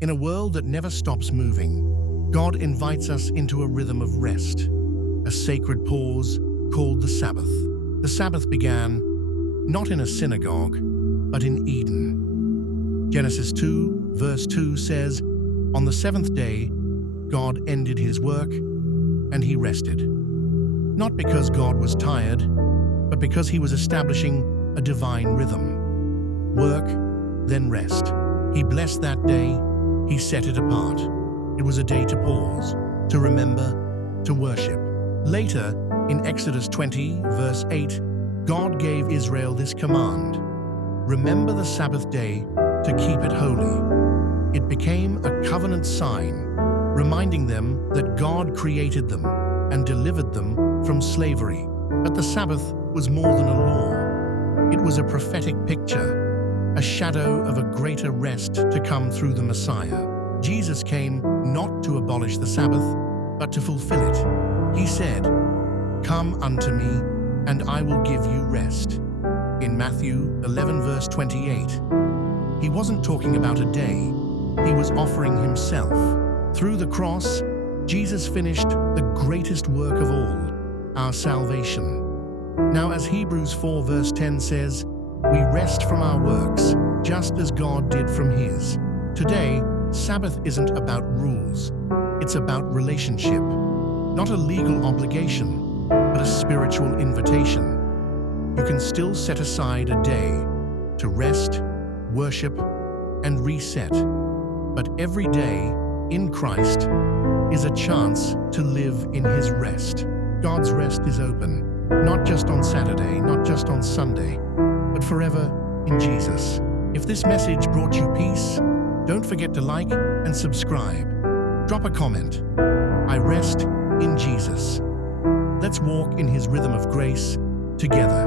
In a world that never stops moving, God invites us into a rhythm of rest, a sacred pause called the Sabbath. The Sabbath began not in a synagogue, but in Eden. Genesis 2, verse 2 says, "On the seventh day, God ended his work, and he rested." Not because God was tired, but because he was establishing a divine rhythm. Work, then rest. He blessed that day, he set it apart. It was a day to pause, to remember, to worship. Later, in Exodus 20, verse 8, God gave Israel this command: "Remember the Sabbath day to keep it holy." It became a covenant sign, reminding them that God created them and delivered them from slavery. But the Sabbath was more than a law. It was a prophetic picture, a shadow of a greater rest to come through the Messiah. Jesus came not to abolish the Sabbath, but to fulfill it. He said, "Come unto me, and I will give you rest." In Matthew 11, verse 28, he wasn't talking about a day, he was offering himself. Through the cross, Jesus finished the greatest work of all, our salvation. Now, as Hebrews 4, verse 10 says, we rest from our works, just as God did from his. Today, Sabbath isn't about rules, it's about relationship. Not a legal obligation, but a spiritual invitation. You can still set aside a day to rest, worship, and reset. But every day in Christ is a chance to live in his rest. God's rest is open, not just on Saturday, not just on Sunday, but forever in Jesus. If this message brought you peace, don't forget to like and subscribe. Drop a comment. I rest in Jesus. Let's walk in his rhythm of grace together.